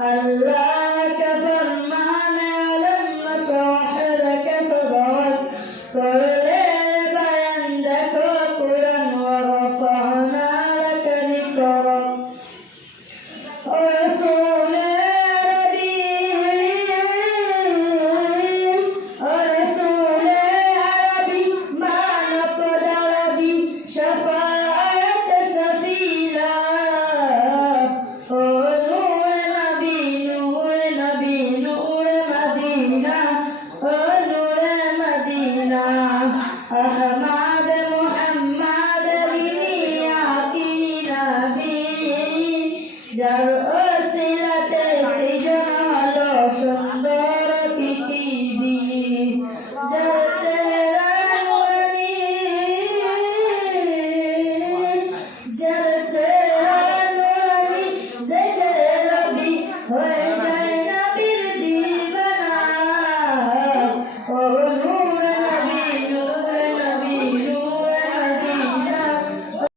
अल्लाह का फरमान अलम नशरह लक सदरक पढ़ले बयान देखो कुरान व रफअना लक जिक्रक रसूल अरबी मान पदरदी शफाअत सफीला अहमद मुहम्मद लिया की नबी যার ওসিলাতে সৃজন হলো সুন্দর পৃথিবী যার চেহারা নুরানি যার চেহারা নুরানি দেখে রবি হয়ে